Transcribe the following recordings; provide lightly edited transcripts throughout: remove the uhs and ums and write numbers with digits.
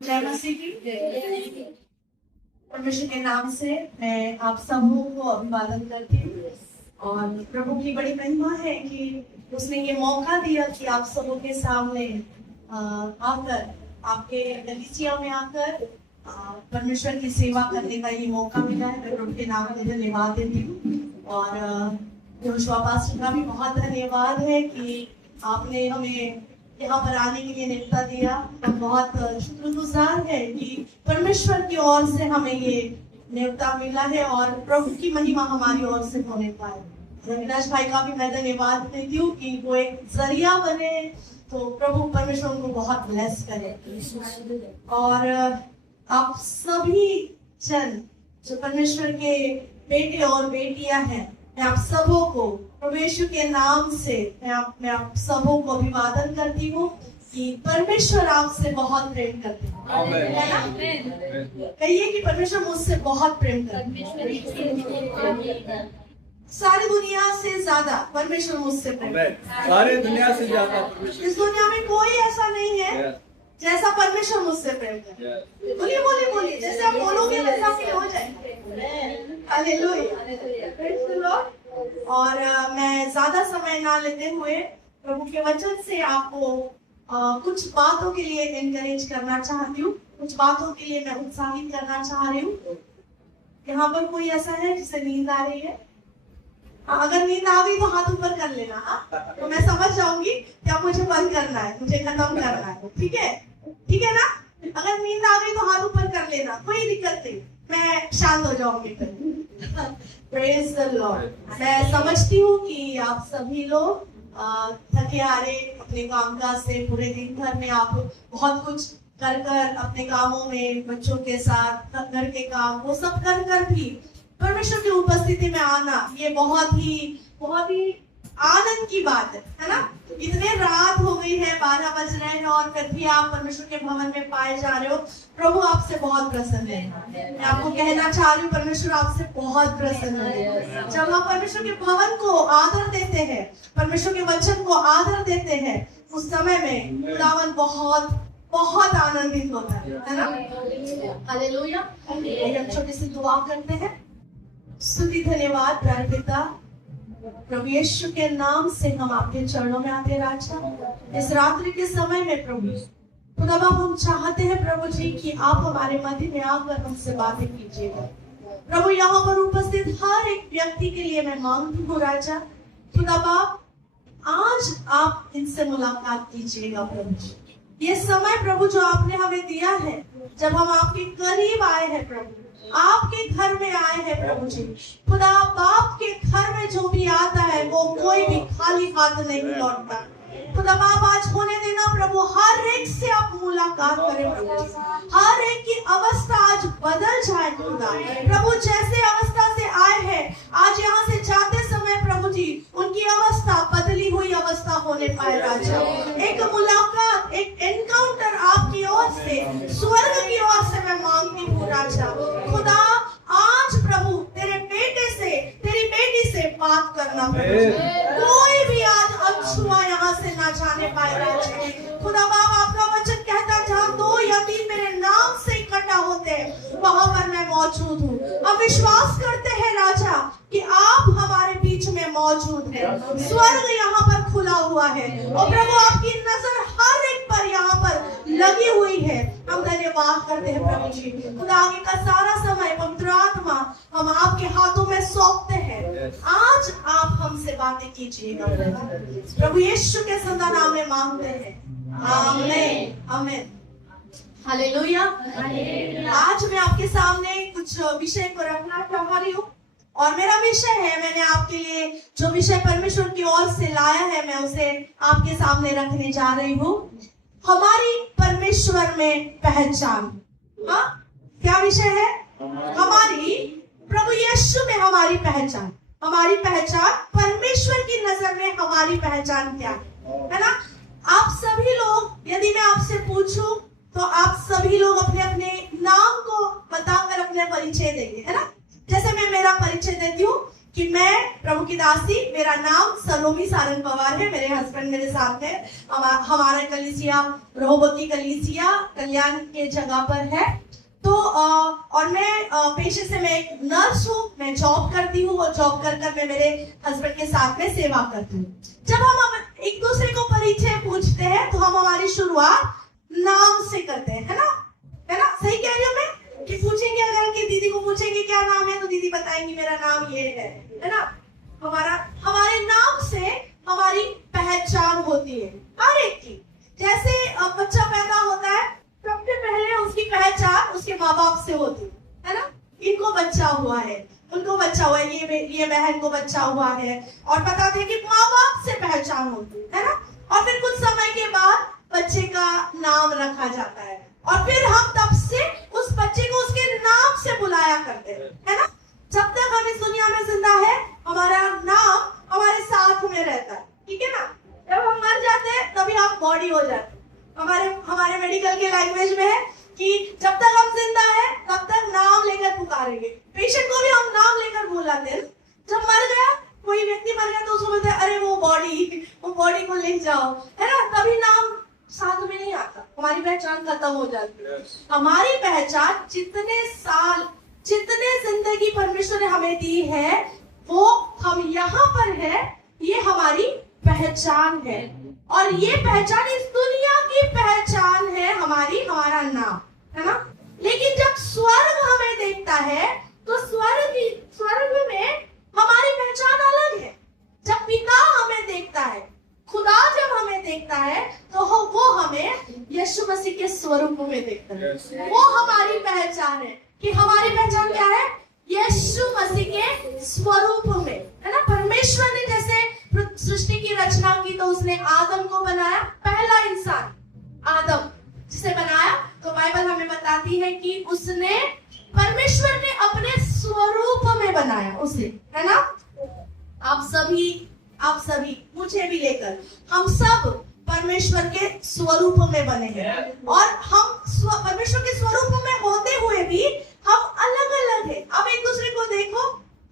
जय मसीह की। परमेश्वर के नाम से मैं आप सबों को अभिवादन करती हूँ और प्रभु की बड़ी महिमा है कि उसने ये मौका दिया कि आप सबों के सामने आकर आपके कलीसिया में आकर परमेश्वर की सेवा करने का ये मौका मिला है। मैं प्रभु के नाम में धन्यवाद देती हूँ और योशुआ पास्टर का भी बहुत धन्यवाद है कि आपने हमें यहाँ पर आने के लिए न्योता दिया। हम बहुत शुक्रगुजार है कि परमेश्वर की ओर से हमें ये न्योता मिला है और प्रभु की महिमा हमारी ओर से होने पाए। रविदास भाई का भी मैं धन्यवाद देती हूँ कि वो एक जरिया बने, तो प्रभु परमेश्वर उनको बहुत ब्लेस करे। और आप सभी जन जो परमेश्वर के बेटे और बेटियां हैं, मैं आप सबों को परमेश्वर के नाम से मैं आप सबों को अभिवादन करती हूँ कि परमेश्वर आपसे बहुत प्रेम करते हैं, है ना? कहिए कि परमेश्वर मुझसे बहुत प्रेम करते हैं। सारी दुनिया से ज्यादा परमेश्वर मुझसे प्रेम करते हैं। सारी दुनिया से ज्यादा इस दुनिया में कोई ऐसा नहीं है जैसा परमेश्वर मुझसे प्रेम करते हैं। बोलिए बोलिए बोलिए, जैसे आप बोलोगे वैसा फील हो जाए। हालेलुया। और मैं ज्यादा समय ना लेते हुए प्रभु के वचन से आपको कुछ बातों के लिए एनकरेज करना चाहती हूँ, कुछ बातों के लिए मैं उत्साहित करना चाह रही हूँ। यहाँ पर कोई ऐसा है जिसे नींद आ रही है? अगर नींद आ गई तो हाथ ऊपर कर लेना। हाँ, तो मैं समझ जाऊंगी कि अब मुझे बंद करना है, मुझे खत्म करना है। ठीक है, ठीक है ना? अगर नींद आ गई तो हाथ ऊपर कर लेना, कोई दिक्कत नहीं, मैं शांत हो जाऊंगी फिर। Praise the Lord. मैं समझती हूँ कि आप सभी लोग थके हारे अपने कामकाज से पूरे दिन भर में आप बहुत कुछ कर अपने कामों में बच्चों के साथ घर के काम वो सब कर भी परमेश्वर की उपस्थिति में आना ये बहुत ही आनंद की बात है ना? इतने रात हो गई है, 12 बज रहे हैं और फिर भी आप परमेश्वर के भवन में पाए जा रहे हो। प्रभु आपसे बहुत प्रसन्न है। मैं आपको कहना चाह रही हूँ, परमेश्वर आपसे बहुत प्रसन्न है। जब हम परमेश्वर के भवन को आदर देते हैं, परमेश्वर के वचन को आदर देते हैं, उस समय में खुदावन बहुत आनंदित होता है ना? हालेलुया। हम छोटी सी दुआ करते हैं। स्तुति धन्यवाद प्यारे पिता, प्रभु यीशु के नाम से हम आपके चरणों में आते राजा। इस रात्रि के समय में प्रभु खुदा हम चाहते हैं प्रभु जी कि आप हमारे मध्य में आकर हमसे बातें कीजिएगा। प्रभु यहाँ पर उपस्थित हर एक व्यक्ति के लिए मैं मांगती हूँ राजा, खुदा बाप आज आप इनसे मुलाकात कीजिएगा प्रभु जी। ये समय प्रभु जो आपने हमें दिया है, जब हम आपके करीब आए हैं प्रभु, आपके घर में आए हैं प्रभु जी, खुदा बाप के घर में जो भी आता है वो कोई भी खाली हाथ नहीं लौटता। खुदा बाप आज होने देना प्रभु, हर एक से आप मुलाकात करें प्रभु जी, हर एक की अवस्था आज बदल जाए खुदा। प्रभु जैसे अवस्था से आए हैं, आज यहाँ से जाते समय प्रभु जी उनकी अवस्था बदली हुई अवस्था होने पाए राजा। एक मुलाकात, एक एनकाउंटर आपकी ओर से, स्वर्ग की ओर से मैं मांगती हूँ राजा। खुदा आज प्रभु तेरे बेटे से, तेरी बेटी से बात करना प्रभु। कोई भी आज अछुआ यहाँ से ना जाने पाए राजा। खुदा बाप आपका वचन कहता है, जहाँ 2 या 3 मेरे नाम से इकट्ठा होते हैं वहां पर मैं मौजूद हूँ। हम विश्वास करते हैं राजा कि आप हमारे बीच में मौजूद हैं। स्वर्ग यहाँ पर खुला हुआ है और प्रभु आपकी नजर हर एक पर यहाँ पर लगी हुई है। हम धन्यवाद करते हैं प्रभु जी। खुदा आगे का सारा समय पवित्र आत्मा हम आपके हाथों में सौंपते हैं। आज आप हमसे बातें कीजिएगा प्रभु यीशु के सुंदर नाम में मांगते हैं, आमीन आमीन। हालेलुया। आज मैं आपके सामने कुछ विषय को रखना चाह रही हूँ और मेरा विषय है, मैंने आपके लिए जो विषय परमेश्वर की ओर से लाया है मैं उसे आपके सामने रखने जा रही हूँ। हमारी परमेश्वर में पहचान। हाँ, क्या विषय है? हमारी प्रभु यीशु में हमारी पहचान। हमारी पहचान परमेश्वर की नजर में हमारी पहचान क्या है ना? आप सभी लोग, यदि मैं आपसे पूछूं तो आप सभी लोग अपने अपने नाम को बताकर अपने परिचय देंगे, है ना? जैसे मैं मेरा परिचय देती हूँ कि मैं प्रभु की दासी, मेरा नाम सलोमी सारंग पवार है, मेरे हस्बैंड मेरे साथ है। हमारा कलीसिया रहोबती कलीसिया कल्याण के जगह पर है। तो और मैं पेशे से मैं एक नर्स हूँ, मैं जॉब करती हूँ और जॉब कर मैं मेरे हस्बैंड के साथ में सेवा करती हूँ। जब हम एक दूसरे को परिचय पूछते हैं तो हम हमारी शुरुआत नाम से करते हैं, है ना? सही कह रही हूँ मैं? कि पूछेंगे, अगर कि दीदी को पूछेंगे क्या नाम है तो दीदी बताएंगी मेरा नाम ये है ना? हमारे नाम से हमारी पहचान होती है हर एक की। जैसे बच्चा पैदा होता है, सबसे पहले उसकी पहचान उसके माँ बाप से होती है ना? इनको बच्चा हुआ है, उनको बच्चा हुआ है, ये बहन को बच्चा हुआ है, और पता थे कि माँ बाप से पहचान होती है ना? और फिर कुछ समय के बाद बच्चे का नाम रखा जाता है और फिर हम तब से उस बच्चे को उसके नाम से बुलाया करते हैं, है ना? जब तक हम इस दुनिया में जिंदा है हमारा नाम हमारे साथ में रहता है, ठीक है ना? जब हम मर जाते हैं तभी हम बॉडी हो जाते हैं। हमारे मेडिकल के लैंग्वेज में है कि जब तक हम जिंदा है तब तक नाम लेकर पुकारेंगे। पेशेंट को भी हम नाम लेकर बुलाते हैं। जब मर गया, कोई व्यक्ति मर गया तो उसको बोलते हैं अरे वो बॉडी को ले जाओ, है ना? तभी नाम साथ में नहीं आता, हमारी पहचान खत्म हो जाती है। हमारी पहचान जितने जिंदगी परमेश्वर ने हमें दी है वो हम यहाँ पर है, ये हमारी पहचान है। और ये पहचान इस दुनिया की पहचान है हमारा नाम, है ना? लेकिन जब स्वर्ग हमें देखता है तो स्वर्ग में हमारी पहचान अलग है। जब पिता हमें देखता है, खुदा जब हमें देखता है तो वो हमें यीशु मसीह के स्वरूप में देखता है। वो हमारी पहचान है कि हमारी पहचान क्या है? यीशु मसीह के स्वरूप में, है ना? परमेश्वर ने जैसे सृष्टि की रचना की तो उसने आदम को बनाया, पहला इंसान आदम जिसे बनाया, तो बाइबल हमें बताती है कि परमेश्वर ने अपने स्वरूप में बनाया उसे, है ना? आप सभी मुझे भी लेकर हम सब परमेश्वर के स्वरूप में बने हैं। और हम परमेश्वर के स्वरूप में होते हुए भी हम अलग अलग हैं। अब एक दूसरे को देखो,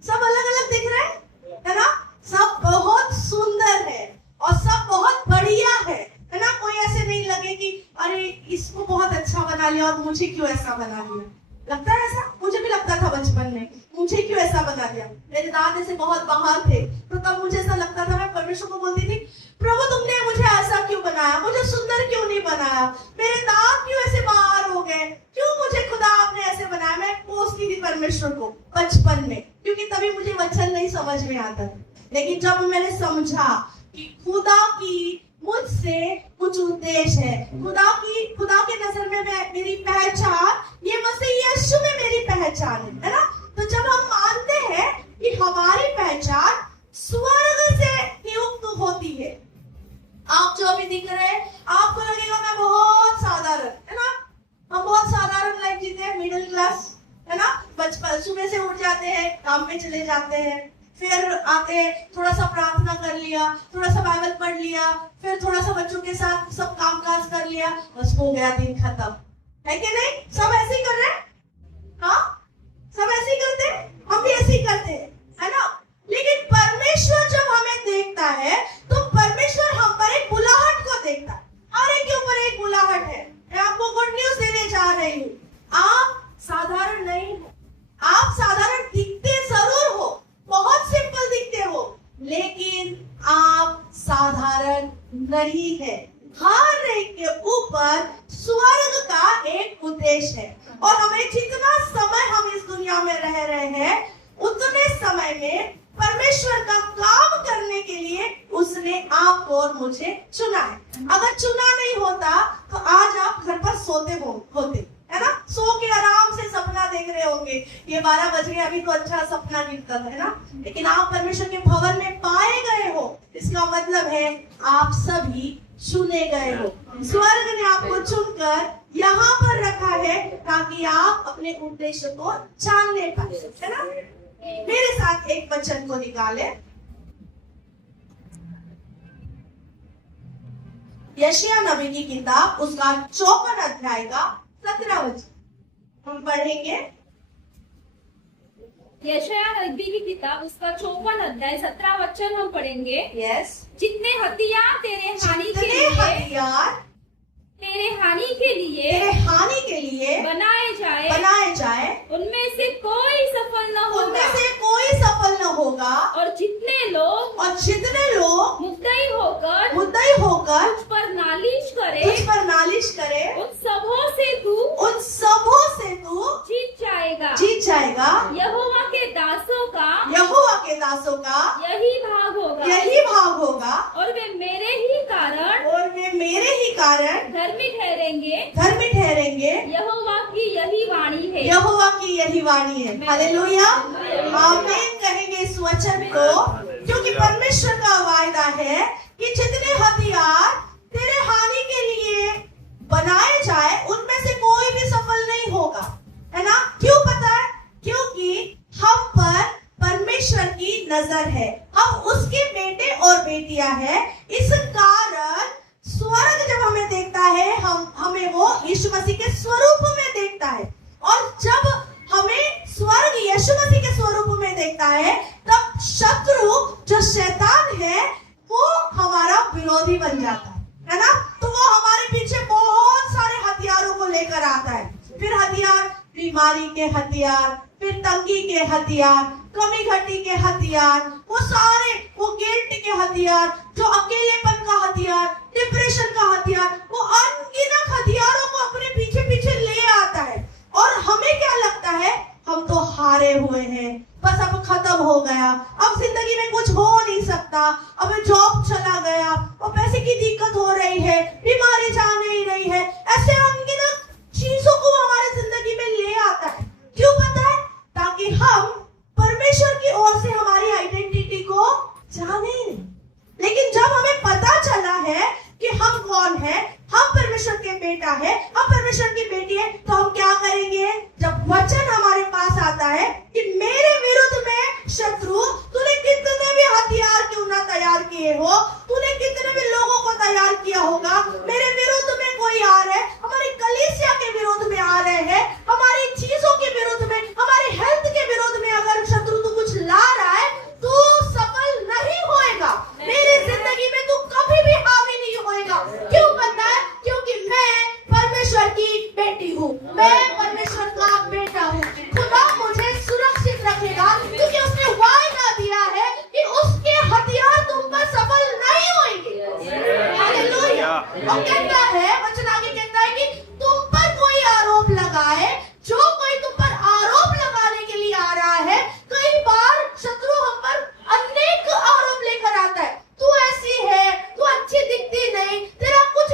सब अलग अलग दिख रहे हैं, है ना? सब बहुत सुंदर है और सब बहुत बढ़िया है ना? कोई ऐसे नहीं लगे कि अरे इसको बहुत अच्छा बना लिया और मुझे क्यों ऐसा बना लिया। लगता है ऐसा? मुझे भी लगता था बचपन में, मुझे क्यों ऐसा बना दिया। मेरे दांत ऐसे बहुत बाहर थे तो तब मुझे ऐसा लगता था, मैं परमेश्वर को बोलती थी प्रभु तुमने मुझे ऐसा क्यों बनाया, मुझे सुंदर क्यों नहीं बनाया, मेरे दांत क्यों ऐसे बाहर हो गए, क्यों मुझे खुदा आपने ऐसे बनाया। मैं कोसती थी परमेश्वर को बचपन में, क्योंकि तभी मुझे वचन नहीं समझ में आता था। लेकिन जब मैंने समझा कि खुदा की मुझसे कुछ उद्देश्य है, खुदा के नजर में मेरी पहचान ये मसीह यीशु में मेरी पहचान है ना? तो जब हम मानते हैं कि हमारी पहचान स्वर्ग से युक्त होती है, आप जो अभी दिख रहे हैं आपको लगेगा मैं बहुत साधारण, है ना? हम बहुत साधारण लाइफ जीते हैं, मिडिल क्लास, है ना? बचपन सुबह से उठ जाते हैं, काम पे चले जाते हैं, फिर आके थोड़ा सा प्रार्थना कर लिया, थोड़ा सा बाइबल पढ़ लिया, फिर थोड़ा सा बच्चों के साथ सब काम काज कर लिया, बस हो गया दिन खत्म, है कि नहीं? सब ऐसे ही कर रहे हैं, हाँ? सब ऐसे ही करते हैं, हम भी ऐसे ही करते हैं, है ना? लेकिन परमेश्वर जब हमें देखता है तो परमेश्वर हम पर एक बुलाहट को देखता है। हर एक के ऊपर एक बुलाहट है। मैं आपको गुड न्यूज देने जा रही हूँ, आप साधारण नहीं हो। आप साधारण दिखते जरूर हो, बहुत सिंपल दिखते हो, लेकिन आप साधारण नहीं है। हर एक के ऊपर स्वर्ग का एक उद्देश्य है। और हमें जितना समय हम इस दुनिया में रह रहे हैं उतने समय में परमेश्वर का काम करने के लिए उसने आपको और मुझे चुना है। अगर चुना नहीं होता तो आज आप घर पर सोते होते, है ना? सो के आराम से सपना देख रहे होंगे, ये 12 बज गए अभी तो अच्छा सपना गिरता है ना? लेकिन आप परमेश्वर के भवन में पाए गए हो, इसका मतलब है आप सभी चुने गए हो। स्वर्ग ने आपको चुनकर यहाँ पर रखा है ताकि आप अपने उद्देश्य को जानने पाए, है ना? मेरे साथ एक वचन को निकाले, यशायाह नबी की किताब उसका 54 अध्याय का 17 वचन हम पढ़ेंगे। यशायाह नबी की किताब उसका 54 अध्याय 17 वचन हम पढ़ेंगे। यस, जितने हथियार तेरे हानि के जितने लिए हथियार तेरे हानि के लिए तेरे हानि के लिए बनाए जाए उनमें से कोई सफल न होगा। और जितने लोग मुद्दई होकर तुझ पर नालिश करे उन सबों से तू जीत जाएगा। यहोवा के दासों का यही भाग होगा और वे मेरे ही कारण धर्मी ठहरेंगे। यहोवा की यही वाणी है। हालेलुया, आमीन कहेंगे इस वचन को, क्योंकि परमेश्वर का वायदा है कि जितने हथियार तेरे हानि के लिए बनाए जाए उनमें से कोई भी सफल नहीं होगा, है ना? क्यों पता है? क्योंकि हम पर परमेश्वर की नजर है, हम उसके बेटे और बेटियां हैं। इस कारण स्वर्ग जब हमें देखता है, हमें वो यीशु मसीह के स्वरूप में देखता है, और जब हमें स्वर्ग यीशु मसीह के स्वरूप में देखता है, तब शत्रु जो शैतान है वो हमारा विरोधी बन जाता है ना? तो वो हमारे पीछे बहुत सारे हथियारों को लेकर आता है। फिर हथियार, बीमारी के हथियार, फिर तंगी के हथियार, कमी घटी के हथियार, वो गिल्ट के हथियार, जो अकेलेपन का हथियार, डिप्रेशन का हथियार, वो अनगिनत हथियारों को अपने पीछे पीछे ले आता है। और हमें क्या लगता है? हम तो हारे हुए हैं, बस अब खत्म हो गया, अब जिंदगी में कुछ हो नहीं सकता, अब जॉब चला गया, और पैसे की दिक्कत हो रही है, बीमारी जा नहीं रही है। ऐसे अनगिनत चीजों को हमारे जिंदगी में ले आता है। क्यों पता है? ताकि हम परमेश्वर की ओर से हमारी आइडेंटिटी को जाने नहीं। लेकिन जब हमें पता चला है कि हम कौन है, हम परमेश्वर के बेटा है, हम परमेश्वर की बेटी है, तो हम क्या करेंगे? जब वचन हमारे पास आता है कि मेरे विरुद्ध में शत्रु, तूने कितने भी हथियार क्यों ना तैयार किए हो, तूने कितने भी लोगों को तैयार किया होगा, मेरे विरुद्ध में कोई आ रहा है, हमारी कलीसिया के विरुद्ध में आ रहे हैं, हमारी चीजों के विरुद्ध में, हमारी हेल्थ के विरुद्ध में अगर शत्रु तू कुछ ला रहा है, तू सफल नहीं होएगा। मेरी जिंदगी में तू कभी भी हावी नहीं होएगा। क्यों पता है? क्योंकि मैं परमेश्वर की बेटी हूँ, मैं परमेश्वर का बेटा हूँ। खुदा मुझे सुरक्षित रखेगा, क्योंकि उसने वायदा दिया है कि उसके हथियार तुम पर सफल नहीं होंगे। हालेलुया। और कहता है, वचन आगे कहता है कि तुम पर कोई आरोप लगाए, जो कोई तुम पर आरोप लगाने के लिए आ रहा है, कई बार शत्रु हम पर अनेक आरोप लेकर आता है। तू ऐसी है, तू अच्छी दिखती नहीं, तेरा कुछ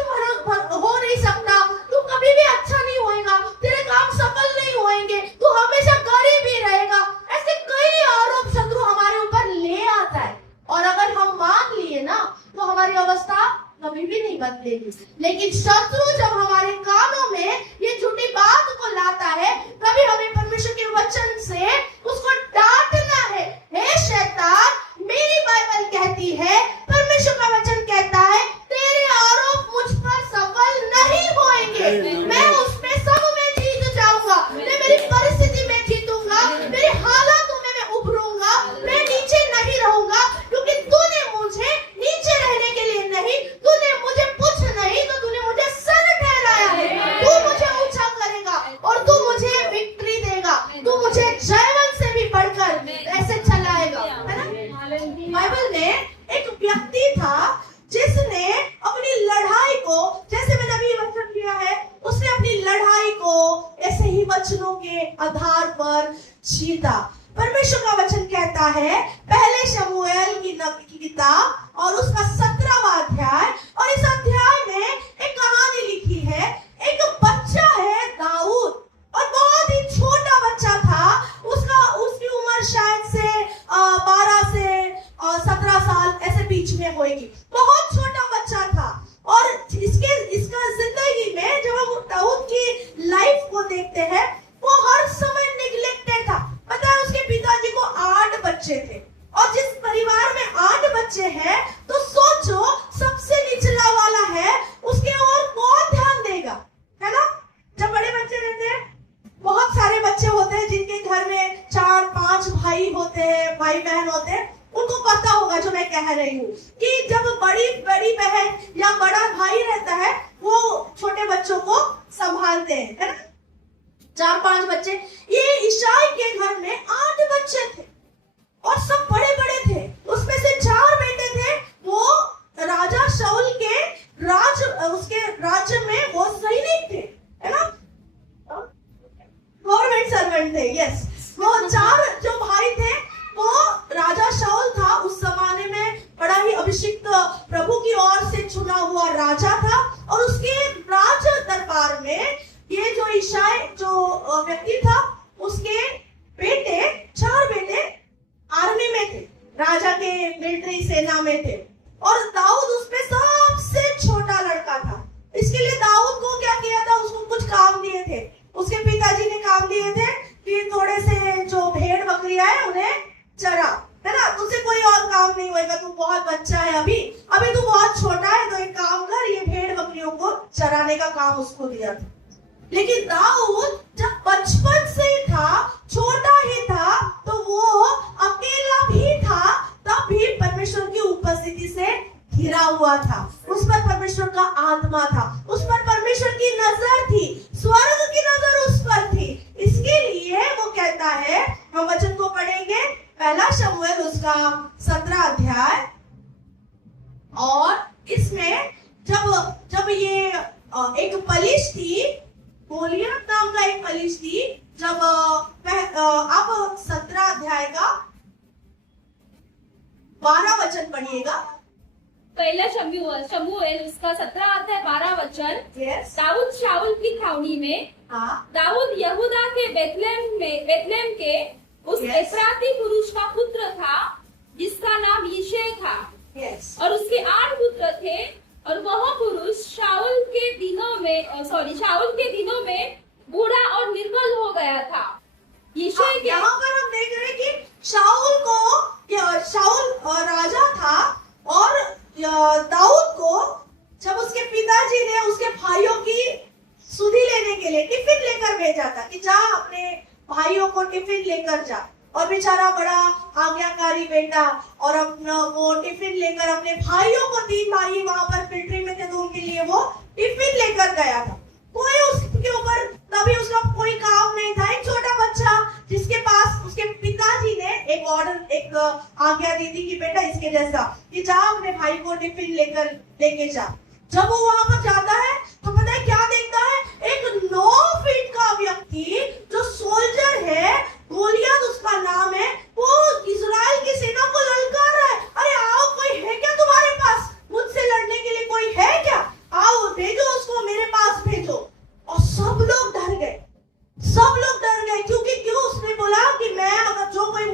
हो नहीं सकता, तू कभी भी अच्छा नहीं होएगा, तेरे काम सफल नहीं होंगे, तू हमेशा गरीब ही रहेगा। ऐसे कई आरोप शत्रु हमारे ऊपर ले आता है, और अगर हम मान लिए ना, तो हमारी अवस्था कभी भी नहीं बदलेगी। लेकिन शत्रु जब हमारे कानों में ये झूठी बात को लाता है, कभी हमें परमेश्वर के वचन से उसको डांटना है। हे शैतान, मेरी बाइबल कहती है, परमेश्वर का वचन कहता है, तेरे आरोप मुझ पर सफल नहीं होंगे। मैं उसमें सब में जीत जाऊंगा, मैं मेरी परिस्थिति में जीतूंगा, मेरे हालातों में मैं उभरूंगा, मैं नीचे नहीं रहूंगा, क्योंकि तूने मुझे नीचे रहने के लिए नहीं, तूने मुझे पुच्छ नहीं, तो तूने मुझे सर ठहराया है। तू मुझे ऊंचा करेगा और तू मुझे विक्ट्री देगा, तू मुझे जयवंत से भी बढ़कर ऐसे चलाएगा, है ना? बाइबल में एक व्यक्ति था जिसने अपनी लड़ाई को, जैसे मैंने अभी वचन किया है, उसने अपनी लड़ाई को ऐसे ही वचनों के आधार पर जीता। परमेश्वर का वचन कहता है, पहले शमूएल की किताब और उसका 17वां अध्याय, और इस अध्याय में एक कहानी लिखी है। एक बच्चा है दाऊद, और बहुत ही छोटा बच्चा था, उसकी उम्र शायद से 12 से 17 साल ऐसे बीच में होगी। बहुत छोटा बच्चा था, और इसका जिंदगी में जब हम दाऊद की लाइफ को देखते हैं, वो हर समय निग्लेक्टेड था। पता है, उसके पिताजी को 8 बच्चे थे, और जिस परिवार में 8 बच्चे हैं, तो सोचो सबसे निचला वाला है, उसके और भाई होते हैं, भाई बहन होते हैं, उनको पता होगा जो मैं कह रही हूँ कि जब बड़ी बहन या बड़ा भाई रहता है वो छोटे बच्चों को संभालते हैं, है ना, 4-5 बच्चे। ये यिशै के घर में 8 बच्चे थे और सब बड़े बड़े थे। उसमें से 4 बेटे थे, वो राजा शाऊल के उसके राज्य में वो सैनिक थे, है ना, गवर्नमेंट सर्वेंट थे। यस, वो 4 जो भाई थे वो राजा शाऊल था उस जमाने में बड़ा ही अभिषिक्त प्रभु की ओर से चुना हुआ राजा था। और उसके राज दरबार में ये जो यिशै जो व्यक्ति था उसके बेटे 4 बेटे आर्मी में थे, राजा के मिलिट्री सेना में थे। और दाऊद उसमें सबसे छोटा लड़का था। इसके लिए दाऊद को क्या किया था, उसको कुछ काम दिए थे, उसके पिताजी ने काम दिए थे कि थोड़े से जो भेड़ बकरियां है उन्हें चरा, है ना, तुझसे कोई और काम नहीं होएगा, तू बहुत बच्चा है, अभी तू बहुत छोटा है, तो एक काम कर, ये भेड़ बकरियों को चराने का काम उसको दिया था। लेकिन दाऊद जब बचपन से ही था, छोटा ही था, तो वो अकेला भी था, तब भी परमेश्वर की उपस्थिति से घिरा हुआ था। उस पर परमेश्वर का आत्मा था, उस पर परमेश्वर की नजर थी, स्वर्ग की नजर उस पर थी। इसके लिए वो कहता है, हम वचन को पढ़ेंगे, 1 शमूएल उसका 17 अध्याय। और इसमें जब ये एक पलिश थी, गोलियत नाम का एक पलिश थी, जब अब 17 अध्याय का 12 वचन पढ़िएगा। 1 शमूएल उसका 17 अध्याय 12 वचन। Yes. दाऊद शाऊल की छावनी में, दाऊद यहूदा के बेथलेम के उस Yes. एफ्राती पुरुष का पुत्र था जिसका नाम यिशै था। Yes. और उसके 8 पुत्र थे। और वह पुरुष शाऊल के दिनों में बूढ़ा और निर्बल हो गया था। यिशै के यहाँ पर हम देख रहे हैं कि शाऊल राजा था और दाऊद को जब उसके पिताजी ने उसके भाइयों की सुधि लेने के लिए टिफिन लेकर भेजा था कि जा अपने भाइयों को टिफिन लेकर जा, और बेचारा बड़ा आज्ञाकारी बेटा, और अपना वो टिफिन लेकर अपने भाइयों को, 3 भाई वहां पर मिलिट्री में थे, तो उनके लिए वो टिफिन लेकर गया था। कोई उसके ऊपर तभी उसका कोई काम नहीं था। एक छोटा बच्चा जिसके पास उसके पिताजी ने एक आज्ञा दी थी कि बेटा इसके जैसा कि जा अपने भाई को टिफिन लेके जा। जब वो वहां पर जाता है तो पता है क्या देखता है, एक 9 फीट का व्यक्ति जो सोल्जर है, गोलियत उसका नाम है, वो इजराइल की सेना को ललकार रहा है, अरे आओ, कोई है क्या तुम्हारे पास, मुझसे लड़ने के लिए कोई है क्या, आओ भेजो उसको, मेरे पास भेजो। और सब लोग डर गए, क्योंकि उसने बोला कि मैं अगर जो कोई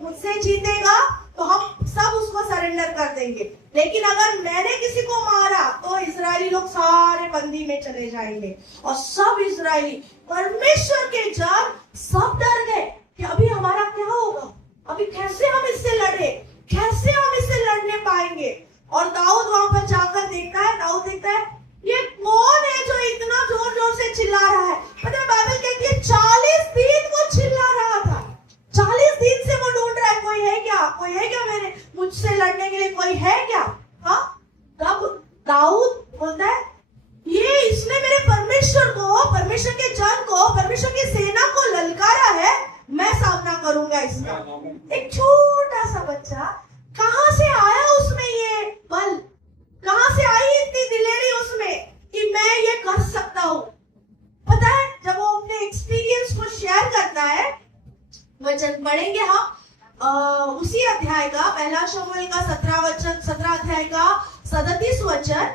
मुझसे जीतेगा तो हम सब उसको सरेंडर कर देंगे, लेकिन अगर मैंने किसी को मारा तो इजरायली लोग सारे बंदी में चले जाएंगे। और सब इजरायली परमेश्वर के जन सब डर गए कि अभी हमारा क्या होगा, अभी कैसे हम इससे लड़ने पाएंगे। और दाऊद वहां पर जाकर देखता है ये कौन है जो इतना जोर जोर से चिल्ला रहा है। पता है बाइबल कहती है 40 दिन वो चिल्ला रहा था, 40 दिन से वो ढूंढ रहा है, कोई है क्या मुझसे लड़ने के लिए, कोई है क्या। हाँ, तब दाऊद बोलता है इसने मेरे परमेश्वर के जन को, परमेश्वर की सेना को ललकारा है, मैं सामना करूंगा इसका। एक छोटा सा बच्चा, कहां से आया उसमें ये बल, कहां से आई इतनी दिलेरी उसमें कि मैं ये कर सकता हूं। पता है जब वो अपने एक्सपीरियंस को शेयर करता है, वचन पढ़ेंगे हम उसी अध्याय का, 1 शमूएल का 17 अध्याय का 37 वचन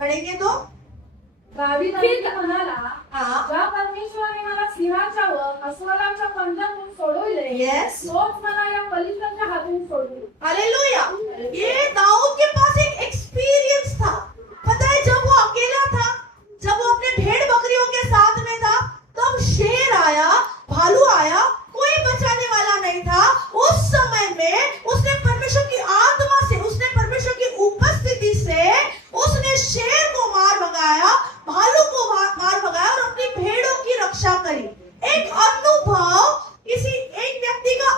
पढ़ेंगे। तो दावीदाने म्हणाला, हाँ, ज्या परमेश्वराने मला सिंहाच्या वर अस्वलाच्या पंजातून सोडवले, Yes. तोच मला या बलिष्ठाच्या हातून सोडवेल। हालेलुया। ये दाऊद के पास एक एक्सपीरियंस था। पता है जब वो अकेला था, जब वो अपने भेड़ बकरियों के साथ में था, तब शेर आया, भालू आया, कोई बचाने वाला नहीं था। उस समय में उसने परमेश्वर की आत्मा से, उसने परमेश्वर की उपस्थिति से उसने शेर को मार भगाया, भालू को मार भगाया और अपनी भेड़ों की रक्षा करी। एक अनुभव, किसी एक व्यक्ति का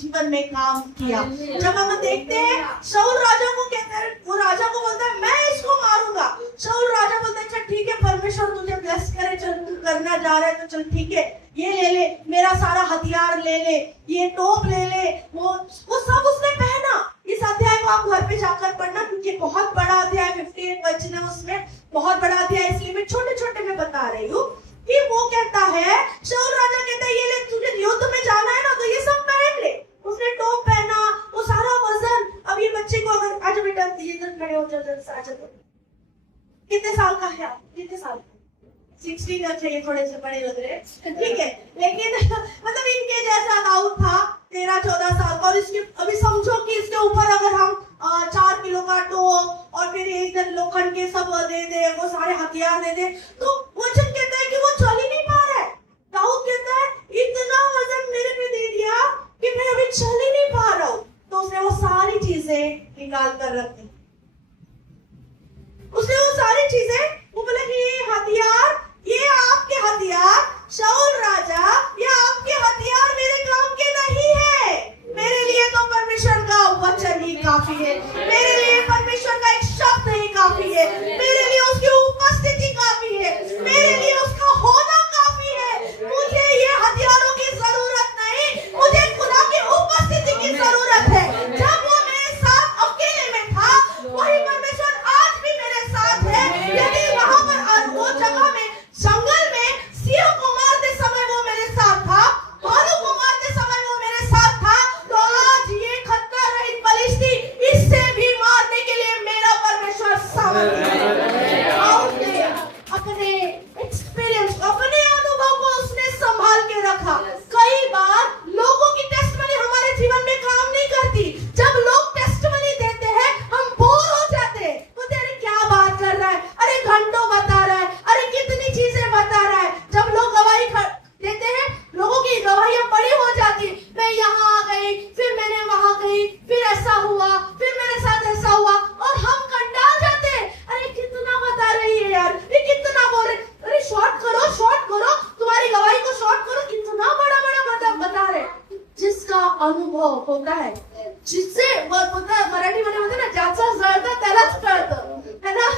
जीवन में काम किया। जब हम देखते हैं शाऊल राजा को कहते हैं, वो राजा को बोलता है मैं इसको मारूंगा। शाऊल राजा बोलता है अच्छा ठीक है, परमेश्वर तुझे ब्लेस करे, चल तू करना जा रहा है तो चल ठीक है, ये ले ले, मेरा सारा हथियार ले ले, ये टोप ले ले। वो सब उसने पहना। इस अध्याय को आप घर पे जाकर पढ़ना, क्योंकि बहुत बड़ा अध्याय 58 वचन है, उसमें बहुत बड़ा अध्याय, इसलिए मैं छोटे छोटे में बता रही हूँ कि वो कहता है, शाऊल राजा कहता है ये ले, तुझे युद्ध में जाना है ना तो ये सब पहन ले। उसने टोप पहना, वो सारा वजन। अब ये बच्चे को अगर आज बेटा ये इधर खड़े हो जाओ, कितने साल का है आप? कितने साल का? 16 अच्छा, ये थोड़े से बड़े लग रहे हैं, ठीक है, लेकिन मतलब इनके जैसा दाऊद था 13-14 साल का। और इसके अभी समझो कि इसके ऊपर अगर हम 4 किलो का टोप और फिर इधर लोखंड के सब दे दे, वो सारे हथियार दे दे, तो वचन कहता है कि वो चल ही नहीं पा रहा है। दाऊद कहता है इतना वजन मेरे पे दे दिया कि मैं अभी चल ही नहीं पा रहा हूँ। तो उसने वो सारी चीजें निकाल कर रख दी। उसने वो सारी चीजें, वो बोला कि ये हथियार, ये आपके हथियार शाऊल राजा, ये आपके हथियार मेरे काम के नहीं है। मेरे लिए तो परमेश्वर का वचन ही काफी है, मेरे लिए परमेश्वर का एक शब्द ही काफी है, मेरे लिए उसकी उपस्थिति काफी है, मेरे लिए उसका होना काफी है। मुझे ये हथियारों की जरूरत नहीं, मुझे खुदा की उपस्थिति की जरूरत है। जब वो मेरे साथ अकेले में था, वही परमेश्वर आज भी मेरे साथ है। यदि वहां पर वो जगह में जंगल में सिंह को मारते समय वो मेरे साथ था, भालू को मारते समय वो मेरे साथ था, तो आज ये खतरा रहित फलिश्ती इससे भी मारने के लिए मेरा परमेश्वर सामर्थ्य है। उसने अपने एक्सपीरियंस, अपने अनुभव को उसने संभाल के रखा। कई बार लोगों की टेस्टमनी हमारे जीवन में काम नहीं करती। जब लोग टेस्टमनी देते हैं हम बोर हो जाते हैं, तो तेरे क्या बात कर रहा है, अरे घंटों बता रहा है, अरे कितनी चीजें बता रहा है। जब लोग गवाही देते हैं, लोगों की गवाहियां बड़ी हो जाती, मैं यहाँ आ गई, फिर मैंने वहां गई, फिर ऐसा हुआ, फिर मेरे साथ ऐसा हुआ, और हम कंटाल जाते हैं। अरे कितना बता रही है यार, ये कितना बोल रहे, अरे शॉर्ट करो, तुम्हारी गवाही को शॉर्ट करो, कितना बड़ा बड़ा बता रहे। जिसका अनुभव होता है, जिससे मराठी मध्ये होते ना, ज्याचा जळतं त्यालाच कळतं, है ना।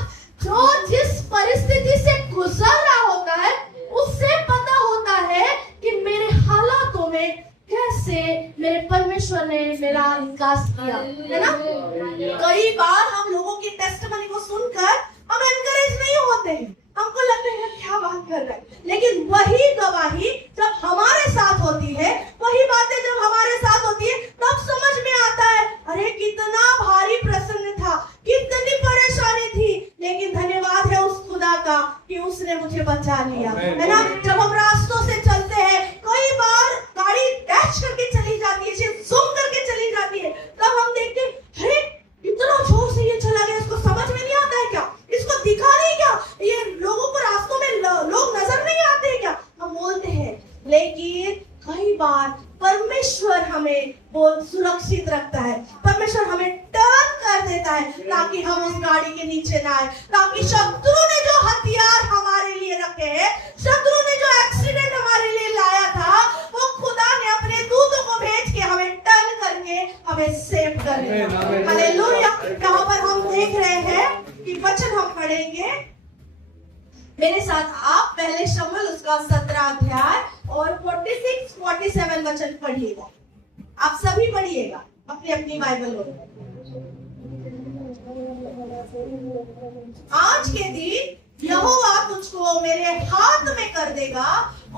जो जिस परिस्थिति से गुजर रहा होता है उससे पता होता है कि मेरे हालातों में कैसे मेरे परमेश्वर ने मेरा विकास किया, है ना। कई बार हम लोगों की टेस्टमनी को सुनकर हम एनकरेज नहीं होते हैं, हमको लगता है क्या बात कर रहा है। लेकिन वही गवाही जब हमारे साथ होती है, वही बातें जब हमारे साथ होती है, तब समझ में आता है अरे कितना भारी प्रसन्न था, कितनी परेशानी थी, लेकिन धन्यवाद है उस खुदा का कि उसने मुझे बचा लिया, है ना। जब हम रास्तों से चलते हैं, कई बार गाड़ी डैश करके चली जाती है, ज़ूम करके चली जाती है, तब हम देखते हैं अरे इतना जोर से ये चला गया, इसको समझ में नहीं आता है क्या, इसको दिखा नहीं क्या, ये लोगों को रास्तों में लोग नजर नहीं आते हैं क्या, हम बोलते हैं। लेकिन कई बार परमेश्वर हमें बहुत सुरक्षित रखता है, परमेश्वर हमें टर्न कर देता है ताकि हम उस गाड़ी के नीचे ना आए, ताकि शत्रु ने जो हथियार हमारे लिए रखे हैं, शत्रु ने जो एक्सीडेंट हमारे लिए लाया था, वो खुदा ने अपने दूतों को भेज के हमें टर्न करके हमें सेव कर दिया। हालेलुया। यहाँ पर हम देख रहे हैं कि वचन हम पढ़ेंगे, मेरे साथ आप पहले शमूएल उसका 17 अध्याय और 46-47 वचन पढ़िएगा। आप सभी पढ़िएगा अपनी अपनी बाइबल में। आज के दिन यहोवा तुझको मेरे हाथ में कर देगा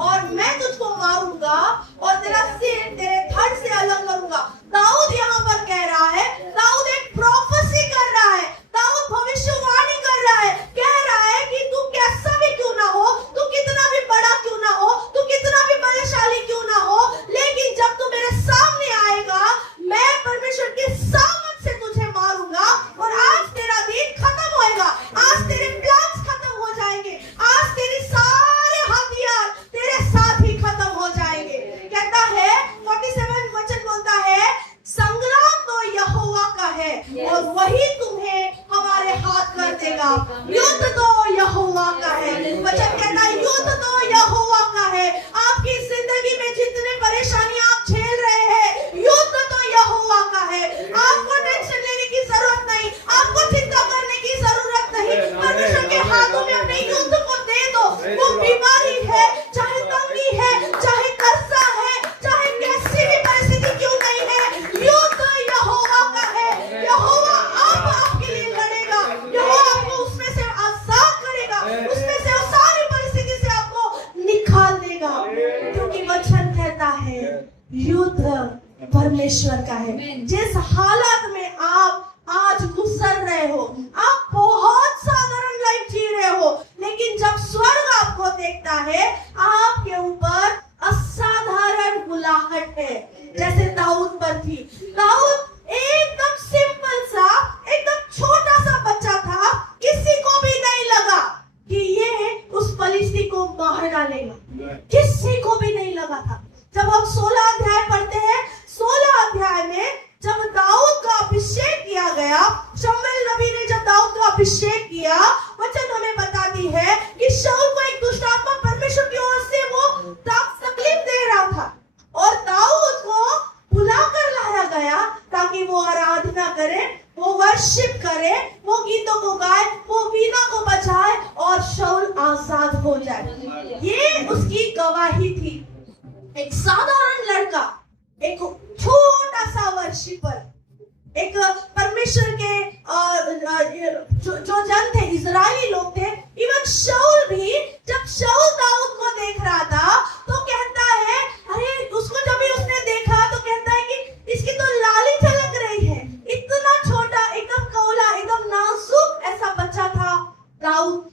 और मैं तुझको मारूंगा और तेरा सिर तेरे धड़ से अलग करूंगा। दाऊद यहाँ पर कह रहा है, दाऊद एक प्रोफेसी कर रहा है, दाऊद भविष्यवाणी कर रहा है, कह रहा है कि तू कैसा भी क्यों ना हो, तू कितना भी बड़ा क्यों ना हो, तू कितना भी बलशाली क्यों ना हो, लेकिन जब तू मेरे सामने आएगा, मैं परमेश्वर के सामर्थ से तुझे मारूंगा और आज तेरा दिन खत्म होएगा, आज तेरे प्लान्स खत्म हो जाएंगे, आज तेरे सारे हथियार तेरे साथ ही खत्म हो जाएंगे। कहता है 47 वचन बोलता है, संग्राम तो यहोवा का है और वही तुम्हें हमारे हाथ कर देगा। युद्ध तो यहोवा का है। वचन कहता है युद्ध तो यहोवा का है। आपकी जिंदगी में जितने परेशानियां आप झेल रहे हैं, युद्ध शुद्ध परमेश्वर का है। जिस हालत में आप आज गुजर रहे हो, आप बहुत साधारण लाइफ जी रहे हो, लेकिन जब स्वर्ग आपको देखता है, आपके ऊपर असाधारण बुलाहट है, जैसे दाऊद पर थी। दाऊद एकदम सिंपल सा, एकदम छोटा सा बच्चा था, किसी को भी नहीं लगा कि ये उस फलिस्ती को मार डालेगा, किसी को भी नहीं लगा था। जब हम 16 अध्याय पढ़ते हैं, 16 अध्याय में जब दाऊद का अभिषेक किया गया, शमूएल नबी ने जब दाऊद का अभिषेक किया, वचन हमें बताती है कि शाऊल को एक दुष्ट आत्मा परमेश्वर की ओर से वो तकलीफ दे रहा था, और दाऊद को बुला कर लाया गया ताकि वो आराधना करे, वो वर्शिप करे, वो गीतों को गाए, वो वीणा को बजाए और शाऊल आजाद हो जाए। ये उसकी गवाही थी। एक साधारण लड़का, एक छोटा सा वर्शिपर, एक परमेश्वर के जो जन थे, इजरायली लोग थे। इवन शाऊल भी, जब शाऊल दाऊद को देख रहा था तो कहता है, अरे उसको जब भी उसने देखा तो कहता है कि इसकी तो लाली झलक रही है। इतना छोटा, एकदम कौला, एकदम नाजुक ऐसा बच्चा था दाऊद,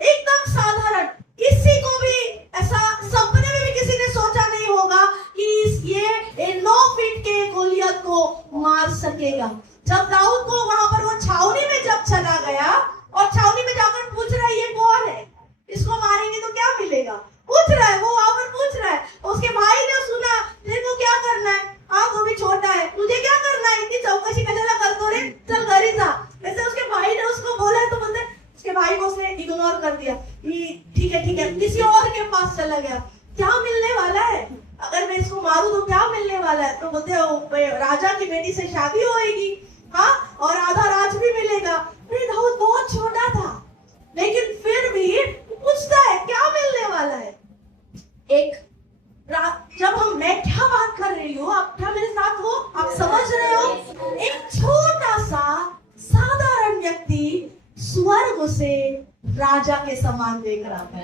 एकदम साधारण। किसी को भी ऐसा सपने में भी किसी ने सोचा नहीं होगा कि ये 9 फीट के गोलियत को मार सकेगा। जब दाऊद को वहां पर वो छावनी में जब चला गया और छावनी में जाकर पूछ रहा है, ये कौन है, इसको मारेंगे तो क्या मिलेगा, पूछ रहा है, वो वहां पर पूछ रहा है। उसके भाई ने सुना, तेरे को क्या करना है, वो भी छोटा है, तुझे क्या करना है, इतनी चौकसी कचरा कर दो रे, चल घर ही जा। वैसे उसके भाई ने उसको बोला तो बोलते, उसके भाई को उसने इग्नोर कर दिया, ठीक है, किसी और के पास चला गया। क्या मिलने वाला है, अगर मैं इसको मारूं तो क्या मिलने वाला है, तो बोलते राजा की बेटी से शादी होएगी, हाँ, और आधा राज भी मिलेगा। अरे दाऊद बहुत छोटा था, लेकिन फिर भी पूछता है क्या मिलने वाला है। मैं क्या बात कर रही हूँ, आप क्या मेरे साथ हो, आप समझ रहे हो। एक छोटा सा साधारण व्यक्ति स्वर्ग से राजा के समान देख रहा था,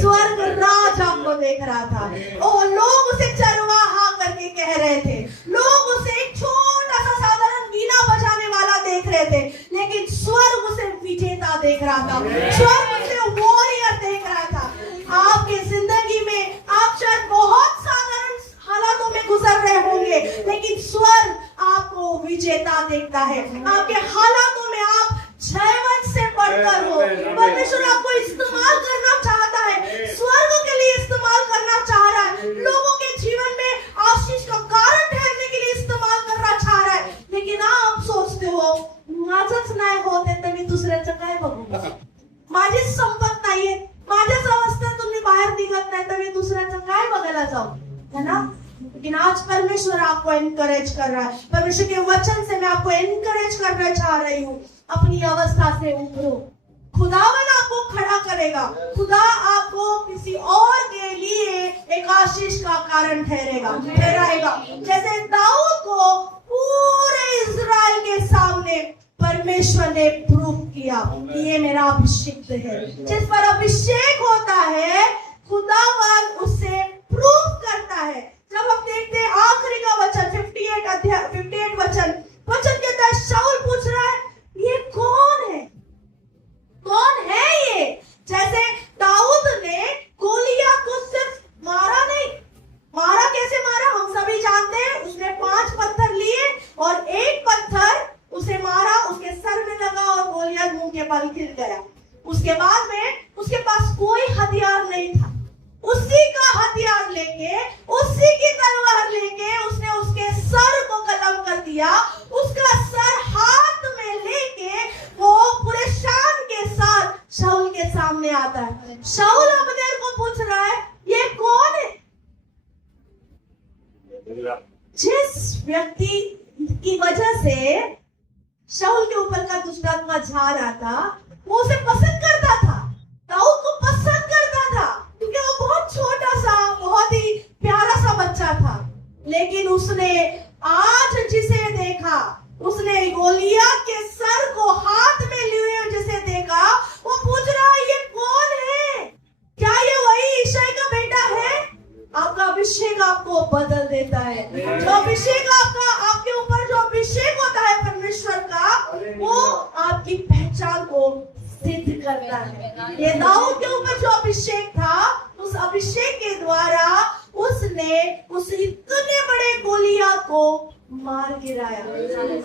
स्वर्ग राजा को देख रहा था। और लोग उसे चरवाहा करके कह रहे थे, लोग उसे एक छोटा सा साधारण वीणा बजाने वाला देख रहे थे, लेकिन स्वर्ग उसे विजेता देख रहा था, स्वर्ग उसे वॉरियर देख रहा था। आपके जिंदगी में आप शायद बहुत साधारण हालातों में गुजर रहे होंगे, लेकिन स्वर्ग आपको विजेता देखता है। आपके हालातों में आप जयवंत से बढ़कर हो। परमेश्वर आपको इस्तेमाल करना चाहता है, स्वर्ग के लिए इस्तेमाल करना चाह रहा है, लोगों के जीवन में आशीष का कारण ठहरने के लिए इस्तेमाल करना चाह रहा है। लेकिन आप सोचते हो, माझंच नाही होत आहे तर मी दुसऱ्याचं काय बघू, माझीच संपत नाहीये, माझ्याच अवस्थेत तुम्ही बाहेर निघत नाही तर मी दुसऱ्याचं काय बघायला जाऊ, है ना। लेकिन आज परमेश्वर आपको एनकरेज कर रहा है, परमेश्वर के वचन से मैं आपको एनकरेज करना चाह रही हूँ। अपनी अवस्था से उभरो, खुदावन आपको खड़ा करेगा, खुदा आपको किसी और के लिए एक आशीष का कारण ठहराएगा। जैसे दाऊद को पूरे इज़राइल के सामने परमेश्वर ने प्रूव किया कि ये मेरा अभिषिक्त है। जिस पर अभिषेक होता है, खुदावन उससे प्रूव करता है। जब हम देखते हैं आखिरी का वचन 58 वचन कहता है, शाऊल पूछ रहा है, ये कौन है, कौन है ये। जैसे दाऊद ने गोलियत को सिर्फ मारा नहीं, मारा कैसे मारा हम सभी जानते हैं। उसने 5 पत्थर लिए और एक पत्थर उसे मारा, उसके सर में लगा और गोलियत मुंह के बल गिर गया। उसके बाद में उसके पास कोई हथियार नहीं था, उसी का हथियार लेके, उसी की तलवार लेके उसने उसके सर को कलम कर दिया। उसका सर हाथ में लेके वो पूरे शान के साथ शाऊल के सामने आता है। शाऊल अब्नेर को पूछ रहा है, ये कौन है। जिस व्यक्ति की वजह से शाऊल के ऊपर का दुष्ट आत्मा जा रहा था, वो उसे पसंद करता था, दाऊद को पसंद करता था, क्योंकि वो बहुत छोटा सा, बहुत ही प्यारा सा बच्चा था। लेकिन उसने आज जिसे देखा, उसने गोलियत के सर को हाथ में लिए जिसे देखा, वो पूछ रहा है, ये कौन है, क्या ये वही यिशै का बेटा है। आपका अभिषेक आपको बदल देता है। जो सिद्ध करता है। ये दाऊद के ऊपर जो अभिषेक था, उस अभिषेक के द्वारा उसने उस इतने बड़े गोलियत को मार गिराया।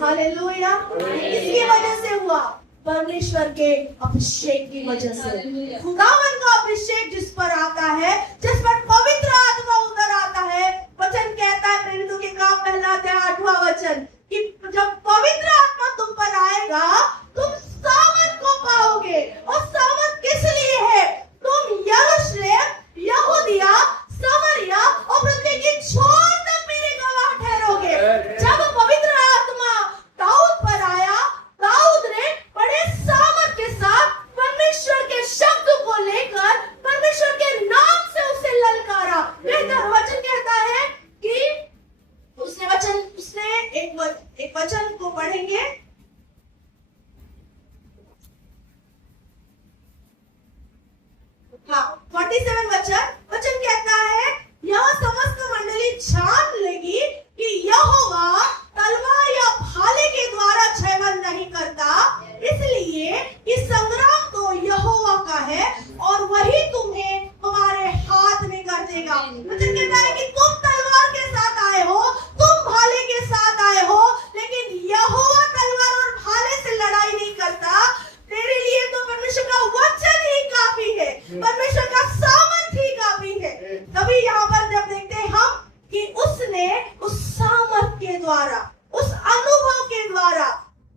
हालेलुया। इसकी वजह से हुआ, परमेश्वर के अभिषेक की वजह से। खुदावन का अभिषेक जिस पर आता है, जिस पर पवित्र आत्मा उतर आता है, वचन कहता है प्रेरितों के काम पहला अध्याय 8वां वचन कि जब पवित्र आत्मा तुम पर आएगा तुम सामर्थ को पाओगे। और सामर्थ किस लिए है? तुम यरूशलेम, यहूदिया, सामरिया और पृथ्वी की छोर तक मेरे गवाह ठहरोगे। जब पवित्र आत्मा दाऊद पर आया, दाऊद ने बड़े सामर्थ के साथ परमेश्वर के शब्द को लेकर परमेश्वर के नाम से उसे ललकारा। वचन कहता है कि उसने एक वचन को पढ़ेंगे। हाँ, 47 वचन कहता है, यह समस्त मंडली जान लेगी कि यहोवा तलवार या भाले के द्वारा जयवंत नहीं करता, इसलिए इस संग्राम तो यहोवा का है और वही तुम्हें हमारे हाथ में कर देगा। वचन कहता है कि तुम तलवार के साथ आए हो, तुम भाले के साथ आए हो, लेकिन यहोवा तलवार और भाले से लड़ाई नहीं करता। तेरे लिए तो परमेश्वर का वचन ही काफी है, परमेश्वर का सामर्थ ही काफी है। तभी यहाँ पर जब देखते हैं हम कि उसने उस सामर्थ के द्वारा, उस अनुभव के द्वारा,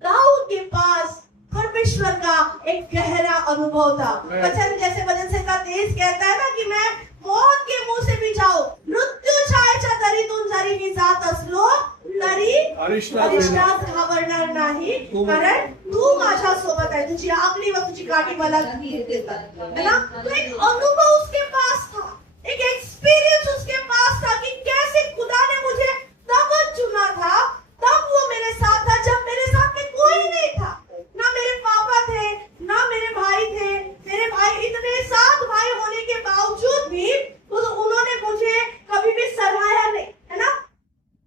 दाऊद के पास परमेश्वर का एक गहरा अनुभव था। वचन जैसे वचन से का तेज कहता है ना कि मैं मौत के मुंह से भी जाऊं, मृत्यू छायेच्या तरी तुम जरी मी जात असलो तरी अरिष्टात घाबरणार नाही, कारण तू माझ्या सोबत आहे, तुझी आगली व तुझी काठी मला धीर देतात, है ना। तो एक अनुभव उसके पास था, एक एक्सपीरियंस उसके पास था कि कैसे खुदा ने मुझे तब चुना था, तब वो मेरे साथ था जब मेरे साथ में कोई नहीं था, ना मेरे पापा थे, ना मेरे भाई थे। मेरे भाई इतने 7 भाई होने के बावजूद भी उन्होंने मुझे कभी भी सराहा नहीं, है ना।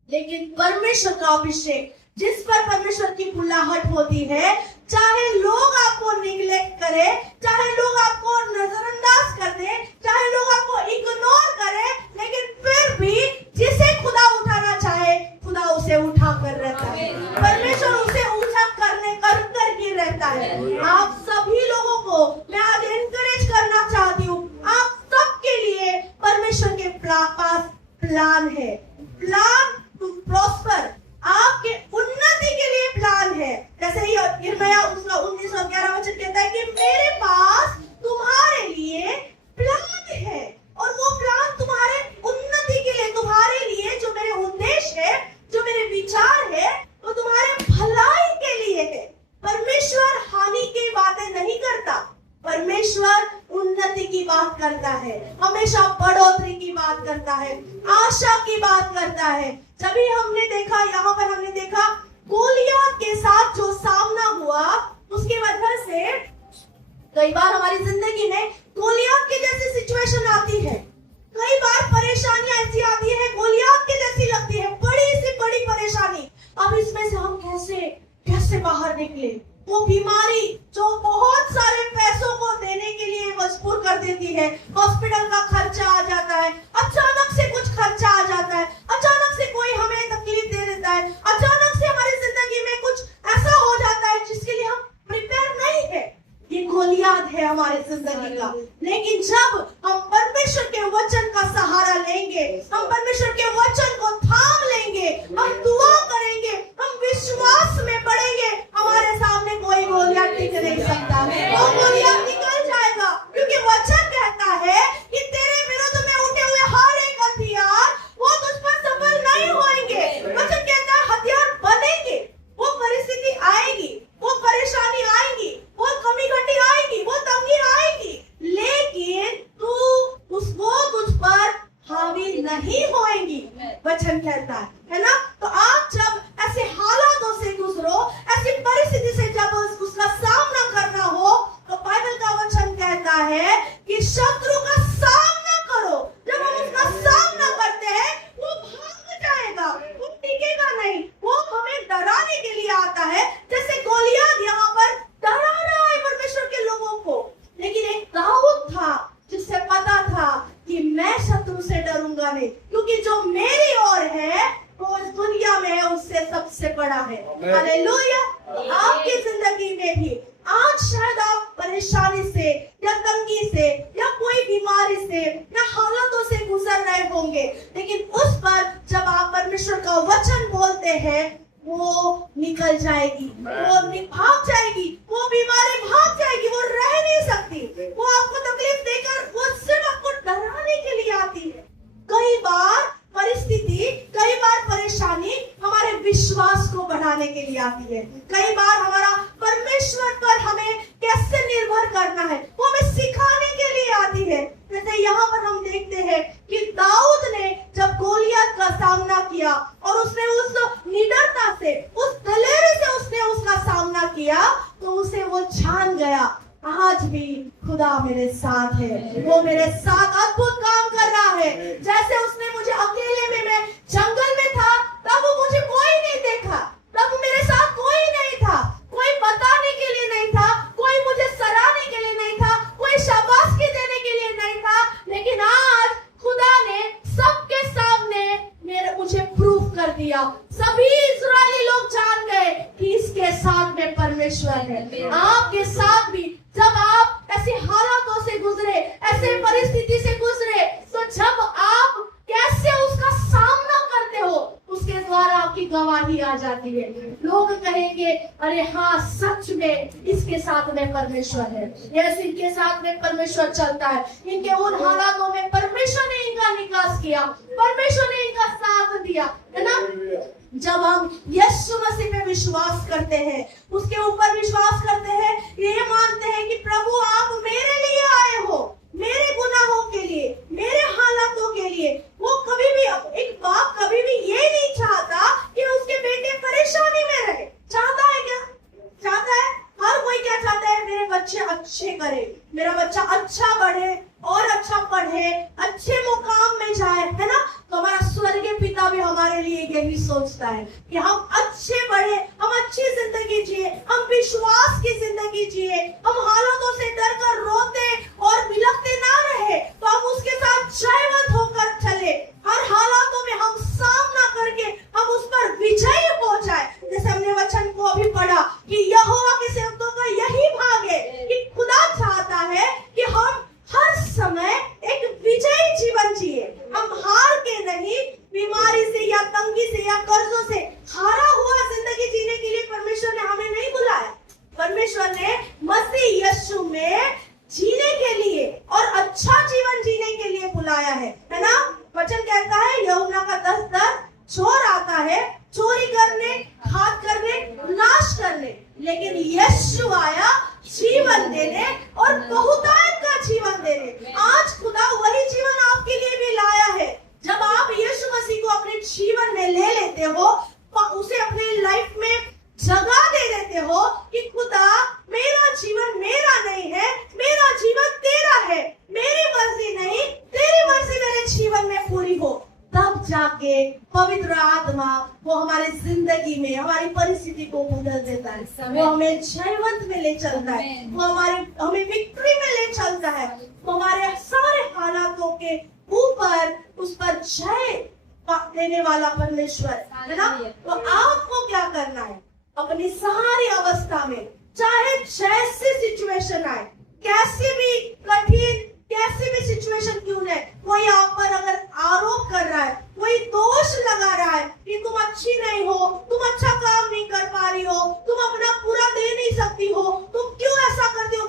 लेकिन परमेश्वर का अभिषेक जिस पर परमेश्वर की बुलाहट होती है, चाहे लोग आपको निग्लेक्ट करे, चाहे लोग आपको नजरअंदाज कर दे, चाहे लोग आपको इग्नोर करे, लेकिन फिर भी जिसे खुदा उठाना चाहे खुदा उसे उठा कर रहता है। परमेश्वर उसे ऊंचा करने कर ही रहता है। आप सभी लोगों को मैं आज एनकरेज करना चाहती हूँ, आप सबके लिए परमेश्वर के पास प्लान है, प्लान टू प्रॉस्पर, आपके उन्नति के लिए प्लान है। जैसे ही यिर्मयाह 19:11 वचन कहता है कि मेरे पास तुम्हारे लिए प्लान है, और वो प्लान तुम्हारे उन्नति के लिए, तुम्हारे लिए जो मेरे उद्देश्य है, जो मेरे विचार है, वो तुम्हारे भलाई के लिए है। परमेश्वर हानि की बातें नहीं करता, परमेश्वर उन्नति की बात करता है, हमेशा बढ़ोतरी की बात करता है, आशा की बात करता है। तभी हमने देखा, यहाँ पर हमने देखा गोलियत के साथ जो सामना हुआ, उसकी वजह से कई बार हमारी जिंदगी में गोलियत की जैसी सिचुएशन आती है, कई बार परेशानियां ऐसी आती है, गोलियत की जैसी लगती है, बड़ी से बड़ी परेशानी। अब इसमें से हम कैसे बाहर निकले? वो बीमारी जो बहुत सारे पैसों को देने के लिए मजबूर कर देती है, हॉस्पिटल का खर्चा आ जाता है, अचानक से कुछ खर्चा आ जाता है, अचानक से कोई हमें तकलीफ दे देता है, अचानक से हमारी जिंदगी में कुछ ऐसा हो जाता है जिसके लिए हम प्रिपेयर नहीं है। ये गोलियत है हमारी जिंदगी का। लेकिन जब हम परमेश्वर के वचन का सहारा लेंगे, हम परमेश्वर के वचन को थाम लेंगे, हम दुआ करेंगे, हम विश्वास में बढ़ेंगे, हमारे सामने कोई गोलियत टिक नहीं सकता। वो गोलियत निकल जाएगा, क्योंकि वचन कहता है कि तेरे विरुद्ध में उठे हुए हर एक हथियार वो तुझ पर सफल नहीं होंगे। वचन कहता है हथियार बनेंगे, वो परिस्थिति आएगी, वो परेशानी आएगी, वो कमी घटी आएगी, वो तंगी आएगी, लेकिन वो तुझ पर हावी नहीं होएंगी, वचन कहता है ना। तो आप जब ऐसे हालातों से गुजरो, भी आज शायद आप परेशानी से या तंगी से या कोई बीमारी से या हालातों से गुजर रहे होंगे, लेकिन उस पर जब आप परमेश्वर का वचन बोलते हैं वो निकल जाएगी, वो भाग जाएगी, वो बीमारी भाग जाएगी, वो रह नहीं सकती। वो आपको तकलीफ देकर वो सिर्फ आपको डराने के लिए आती है। कई बार परिस्थिति, कई बार परेशानी हमारे विश्वास को बढ़ाने के लिए आती है। कई बार हमारा परमेश्वर पर हमें कैसे निर्भर करना है वो हमें सिखाने के लिए आती है। जैसे यहाँ पर हम देखते हैं कि दाऊद ने जब गोलियत का सामना किया और उसने उस निडरता से, उस दलेरी से उसने उसका सामना किया, तो उसे वो जान गया आज भी खुदा मेरे साथ है, वो मेरे साथ अद्भुत काम कर रहा है। जैसे उसने मुझे अकेले में, मैं जंगल में था तब मुझे कोई नहीं देखा, तब मेरे साथ कोई नहीं था, कोई बताने के लिए नहीं था, कोई मुझे सराहने के लिए नहीं था, कोई शाबाशी देने के लिए नहीं था, लेकिन आज खुदा ने सबके सामने मुझे प्रूफ कर दिया। सभी इस्राएली लोग जान गए कि इसके साथ में परमेश्वर है। आपके साथ भी जब आप ऐसे हालातों से गुजरे, ऐसे परिस्थिति से गुजरे, तो जब आप कैसे उसका सामना करते हो उसके द्वारा आपकी गवाही आ जाती है। लोग कहेंगे अरे हाँ सच में इसके साथ में परमेश्वर है, यस इनके साथ में परमेश्वर चलता है, इनके उन हालातों में परमेश्वर ने इनका निकास किया, परमेश्वर ने इनका साथ दिया, है ना। जब हम यीशु मसीह पे विश्वास करते हैं, उसके ऊपर विश्वास करते हैं, ये मानते हैं कि प्रभु आप मेरे लिए आए हो, मेरे गुनाहों के लिए, मेरे हालातों के लिए। वो कभी भी, एक बाप कभी भी ये नहीं चाहता कि उसके बेटे परेशानी में रहे। चाहता है क्या? चाहता है? हर कोई क्या चाहता है? मेरे बच्चे अच्छे करे, मेरा बच्चा अच्छा बढ़े और अच्छा पढ़े, अच्छे मुकाम में जाए, है ना। तो हमारा स्वर्गीय पिता भी हमारे लिए यही सोचता है कि हम अच्छे बढ़े, हम अच्छी जिंदगी जिए, हम विश्वास की जिंदगी जिए, हम हालातों से डर कर रोते और बिलखते ना रहे, तो हम उसके साथ जयवंत होकर चले। हर हालातों में हम सामना करके हम उस पर विजयी हो जाए। जैसे हमने वचन को अभी पढ़ा कि यहोवा के सेवकों का यही भाग है कि खुदा चाहता है कि हम हर समय एक विजयी जीवन जिए, हम हार के नहीं, बीमारी से या तंगी से या कर्जों से हारा हुआ जिंदगी जीने के लिए परमेश्वर ने हमें नहीं बुलाया। परमेश्वर ने मसीह यीशु में जीने के लिए और अच्छा जीवन जीने के लिए बुलाया है ना। वचन कहता है यूहन्ना का 10:10, चोर आता है चोरी करने, घात करने, नाश करने, लेकिन यीशु आया जीवन देने और बहुतायत का जीवन देने। आज खुदा वही जीवन आपके लिए भी लाया है। जब आप यीशु मसीह को अपने जीवन में ले लेते हो, उसे अपनी लाइफ में जगह दे देते हो कि खुदा मेरा जीवन मेरा नहीं है, मेरा जीवन तेरा है, मेरी मर्जी नहीं तेरी मर्जी मेरे जीवन में पूरी हो, तब जाके पवित्र आत्मा वो हमारी जिंदगी में हमारी परिस्थिति को बदल देता है। वो हमें जयवंत में ले चलता है, वो हमें विक्ट्री में ले चलता है, वो हमारे सारे हालातों के ऊपर उस पर जय देने वाला परमेश्वर है ना। तो आपको क्या करना है? अपनी सारी अवस्था में, चाहे जैसी सिचुएशन आए, कैसी भी कठिन कैसी भी सिचुएशन क्यों न, कोई आप पर अगर आरोप कर रहा है, कोई दोष लगा रहा है कि तुम अच्छी नहीं हो, तुम अच्छा काम नहीं कर पा रही हो, तुम अपना पूरा दे नहीं सकती हो, तुम क्यों ऐसा करते हो।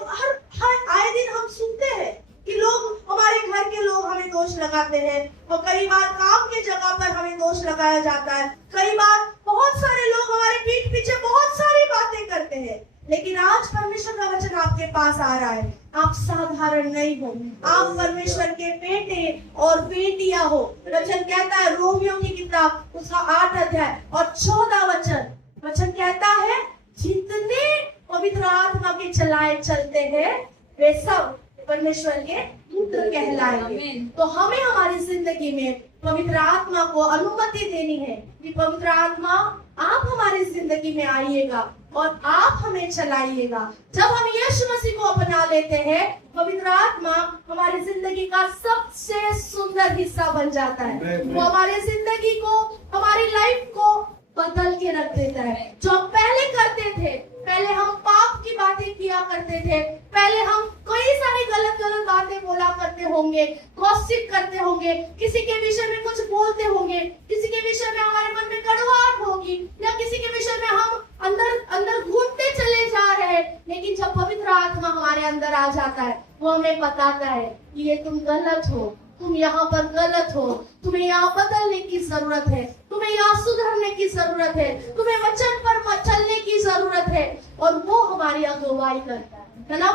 हर आए दिन हम सुनते हैं कि लोग, हमारे घर के लोग हमें दोष लगाते हैं, और कई बार काम की जगह पर हमें दोष लगाया जाता है, कई बार बहुत सारे लोग हमारे पीठ पीछे बहुत सारी बातें करते हैं। लेकिन आज परमेश्वर का वचन आपके पास आ रहा है, आप साधारण नहीं हो, आप परमेश्वर के बेटे और बेटियां हो। वचन कहता है रोमियों की किताब उसका 8 अध्याय और 14 वचन कहता है जितने पवित्र आत्मा के चलाए चलते हैं वे सब परमेश्वर के पुत्र कहलाएंगे। तो हमें हमारी जिंदगी में पवित्र आत्मा को अनुमति देनी है कि पवित्र आत्मा आप हमारी जिंदगी में आइएगा और आप हमें चलाइएगा। जब हम यीशु मसीह को अपना लेते हैं, पवित्र आत्मा हमारी जिंदगी का सबसे सुंदर हिस्सा बन जाता है। वो हमारी जिंदगी को, हमारी लाइफ को बदल के रख देता है। जो हम पहले करते थे, पहले हम पाप की बातें किया करते थे, पहले हम कई सारी गलत गलत बातें बोला करते होंगे, गॉसिप करते होंगे, किसी के विषय में कुछ बोलते होंगे, किसी के विषय में हमारे मन में कड़वाहट होगी, या किसी के विषय में हम अंदर अंदर घूमते चले जा रहे हैं। लेकिन जब पवित्र आत्मा हमारे अंदर आ जाता है, वो हमें बताता है कि ये तुम गलत हो, तुम यहाँ पर गलत हो, तुम्हें यहाँ बदलने की जरूरत है, तुम्हें यहाँ सुधरने की जरूरत है, तुम्हें वचन पर चलने की जरूरत है। और वो हमारी अगुवाई करता है ना।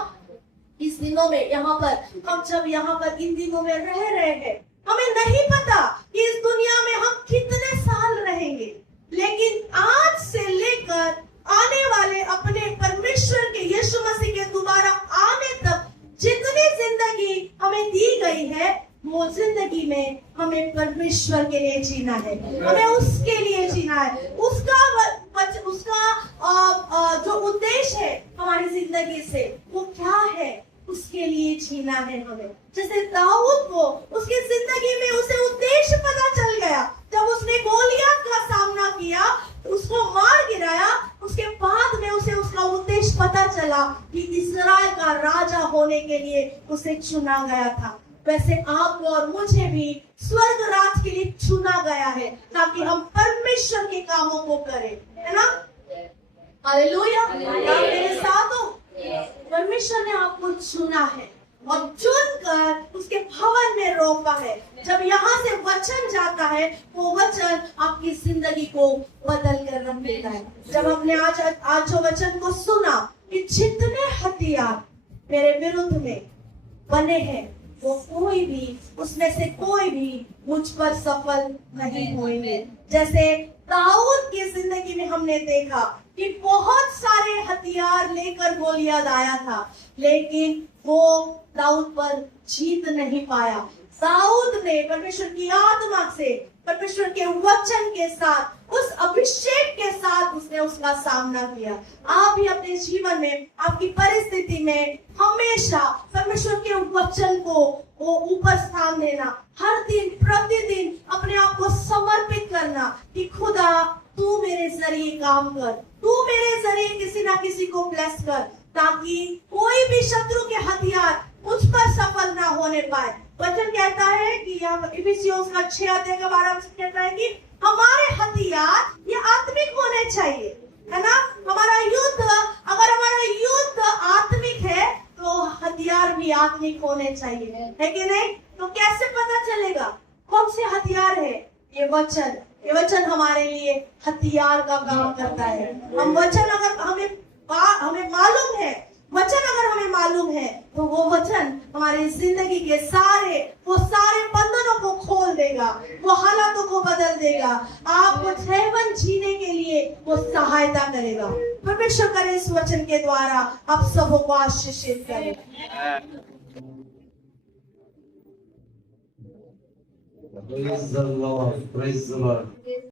इस दिनों में यहाँ पर हम जब यहाँ पर इन दिनों में रह रहे हैं, हमें नहीं पता कि इस दुनिया में हम कितने साल रहेंगे, लेकिन आज से लेकर आने वाले अपने परमेश्वर के यीशु मसीह के दोबारा आने तक जितनी जिंदगी हमें दी गई है, वो जिंदगी में हमें परमेश्वर के लिए जीना है, हमें उसके लिए जीना है। उसका जो उद्देश्य है हमारी जिंदगी से, वो क्या है, उसके लिए जीना है हमें। जैसे दाऊद को उसकी जिंदगी में उसे उद्देश्य पता चल गया, जब उसने गोलियत का सामना किया, उसको मार गिराया, उसके बाद में उसे उसका उद्देश्य पता चला कि इस्राएल का राजा होने के लिए उसे चुना गया था। वैसे आपको और मुझे भी स्वर्ग राज के लिए चुना गया है, ताकि हम परमेश्वर के कामों को करें, है ना। हालेलुया। आप मेरे साथ हो। परमेश्वर ने आपको चुना है और चुनकर उसके भवन में रोका है। जब यहाँ से वचन जाता है, वो वचन आपकी जिंदगी को बदल कर रख देता है। जब हमने आज जो वचन को सुना कि जितने हथियार मेरे विरुद्ध में बने हैं, वो कोई भी, उसमें से कोई भी मुझ पर सफल नहीं होंगे। जैसे दाऊद की जिंदगी में हमने देखा कि बहुत सारे हथियार लेकर गोलियत आया था, लेकिन वो दाऊद पर जीत नहीं पाया। दाऊद ने परमेश्वर की आत्मा से, परमेश्वर के वचन के साथ, उस अभिषेक के साथ उसने उसका सामना किया। आप भी अपने जीवन में, आपकी परिस्थिति में हमेशा परमेश्वर के वचन को वो ऊपर स्थान देना, हर दिन प्रतिदिन अपने आप को समर्पित करना कि खुदा तू मेरे जरिए काम कर, तू मेरे जरिए किसी ना किसी को ब्लेस कर, ताकि कोई भी शत्रु के हथियार मुझ पर सफल ना होने पाए। वचन कहता है कि यहाँ इफिसियों का 6 अध्याय का 12 कहता है कि हमारे हथियार ये आत्मिक होने चाहिए, है ना। हमारा युद्ध, अगर हमारा युद्ध आत्मिक है, तो हथियार भी आत्मिक होने चाहिए, है कि नहीं। तो कैसे पता चलेगा कौन से हथियार है? ये वचन हमारे लिए हथियार का काम करता है। हम वचन अगर हमें मालूम है, वचन अगर हमें मालूम है, तो वो वचन हमारी जिंदगी के वो सारे बंधनों को खोल देगा, वो हालातों को बदल देगा, आपको जीवन जीने के लिए वो सहायता करेगा। परमेश्वर करे इस वचन के द्वारा आप सबको आशीषित करे। Praise the Lord. Praise the Lord.